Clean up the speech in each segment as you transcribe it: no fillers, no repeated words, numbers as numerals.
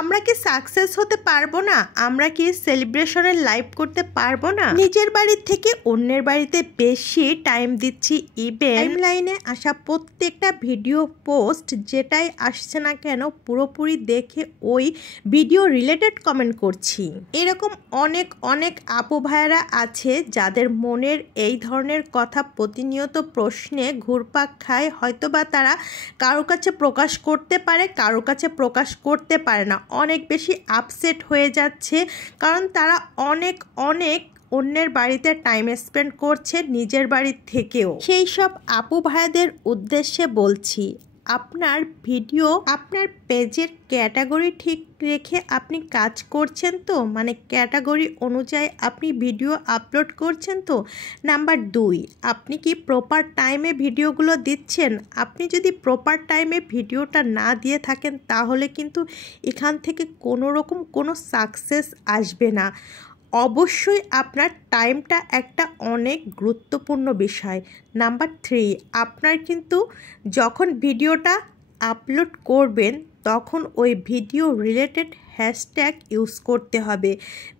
আমরা কি সাকসেস হতে পারবো না? আমরা কি সেলিব্রেশনের লাইভ করতে পারবো না? নিজের বাড়ির থেকে অন্যের বাড়িতে বেশি টাইম দিচ্ছি, ইভেন টাইমলাইনে আসা প্রত্যেকটা ভিডিও পোস্ট যেটাই আসছে না কেন পুরোপুরি দেখে ওই ভিডিও রিলেটেড কমেন্ট করছি। এরকম অনেক অনেক আপু ভাইয়ারা আছে যাদের মনের এই ধরনের কথা প্রতিনিয়ত প্রশ্নে ঘুরপাক খায়। হয়তোবা তারা কারো কাছে প্রকাশ করতে পারে, কারো কাছে প্রকাশ করতে পারে না, অনেক বেশি আপসেট হয়ে যাচ্ছে কারণ তারা অনেক অনেক অন্যের বাড়িতে টাইম স্পেন্ড করছে নিজের বাড়ির থেকেও। সেই সব আপু ভাইদের উদ্দেশ্যে বলছি, আপনার ভিডিও আপনার পেজের ক্যাটাগরি ঠিক রেখে আপনি কাজ করছেন তো, মানে ক্যাটাগরি অনুযায়ী আপনি ভিডিও আপলোড করছেন তো। নাম্বার 2, আপনি কি প্রপার টাইমে ভিডিওগুলো দিচ্ছেন? আপনি যদি প্রপার টাইমে ভিডিওটা না দিয়ে থাকেন তাহলে কিন্তু এখান থেকে কোনো রকম কোনো সাকসেস আসবে না। অবশ্যই আপনার টাইমটা একটা অনেক গুরুত্বপূর্ণ বিষয়। নাম্বার 3, আপনার কিন্তু যখন ভিডিওটা আপলোড করবেন তখন ওই ভিডিও রিলেটেড হ্যাশট্যাগ ইউজ করতে হবে।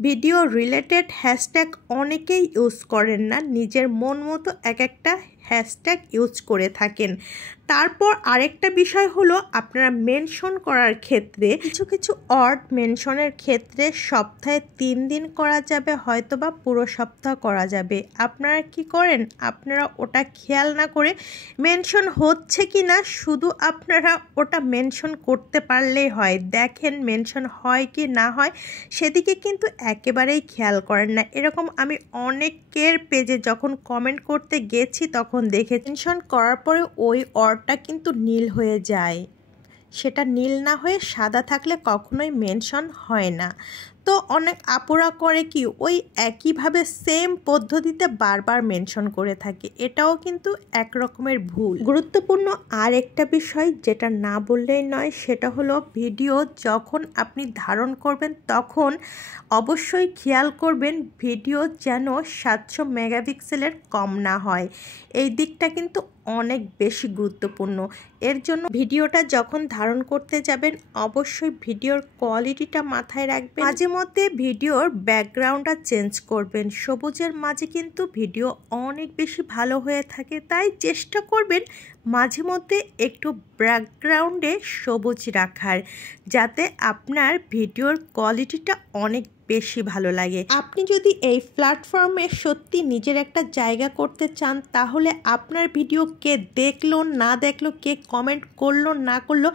ভিডিও রিলেটেড হ্যাশট্যাগ অনেকেই ইউজ করেন না, নিজের মন মতো এক একটা হ্যাশট্যাগ ইউজ করে থাকেন। তারপর আরেকটা বিষয় হলো আপনারা মেনশন করার ক্ষেত্রে কিছু কিছু ওয়ার্ড মেনশনের ক্ষেত্রে সপ্তাহে 3 দিন করা যাবে, হয়তোবা পুরো সপ্তাহ করা যাবে। আপনারা কি করেন, আপনারা ওটা খেয়াল না করে মেনশন হচ্ছে কি না শুধু আপনারা ওটা মেনশন করতে পারলেই হয়। দেখেন মেনশন হয় কি না হয় সেদিকে কিন্তু একেবারেই খেয়াল করেন না। এরকম আমি অনেকের পেজে যখন কমেন্ট করতে গেছি তখন দেখে মেনশন করার পরে ওই ওয়ার্ডটা কিন্তু নীল হয়ে যায়। সেটা নীল না হয়ে সাদা থাকলে কখনোই মেনশন হয় না। তো অনেক আপুরা করে কি ওই একইভাবে সেম পদ্ধতিতে বারবার মেনশন করে থাকে, এটাও কিন্তু এক রকমের ভুল। গুরুত্বপূর্ণ আর একটা বিষয় যেটা না বললেই নয় সেটা হলো ভিডিও যখন আপনি ধারণ করবেন তখন অবশ্যই খেয়াল করবেন ভিডিও যেন 700 মেগাপিক্সেলের কম না হয়। এই দিকটা কিন্তু অনেক বেশি গুরুত্বপূর্ণ। এর জন্য ভিডিওটা যখন ধারণ করতে যাবেন অবশ্যই ভিডিওর কোয়ালিটিটা মাথায় রাখবেন। মাঝে মধ্যে ভিডিওর ব্যাকগ্রাউন্ডটা চেঞ্জ করবেন। সবুজের মাঝে কিন্তু ভিডিও অনেক বেশি ভালো হয়ে থাকে, তাই চেষ্টা করবেন মাঝে মধ্যে একটু ব্যাকগ্রাউন্ডে সবুজ রাখার, যাতে আপনার ভিডিওর কোয়ালিটিটা অনেক বেশি ভালো লাগে। আপনি যদি এই প্ল্যাটফর্মে সত্যি নিজের একটা জায়গা করতে চান তাহলে আপনার ভিডিও কে দেখলো না দেখলো, কে কমেন্ট করলো না করলো,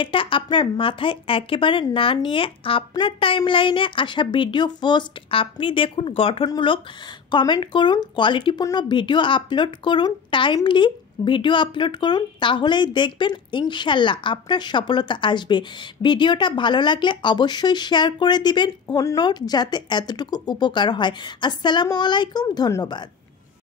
এটা আপনার মাথায় একেবারে না নিয়ে আপনার টাইমলাইনে আসা ভিডিও পোস্ট আপনি দেখুন, গঠনমূলক কমেন্ট করুন, কোয়ালিটিপূর্ণ ভিডিও আপলোড করুন, টাইমলি ভিডিও আপলোড করুন, তাহলেই দেখবেন ইনশাল্লাহ আপনার সফলতা আসবে। ভিডিওটা ভালো লাগলে অবশ্যই শেয়ার করে দিবেন অন্যর, যাতে এতটুকু উপকার হয়। আসসালামু আলাইকুম, ধন্যবাদ।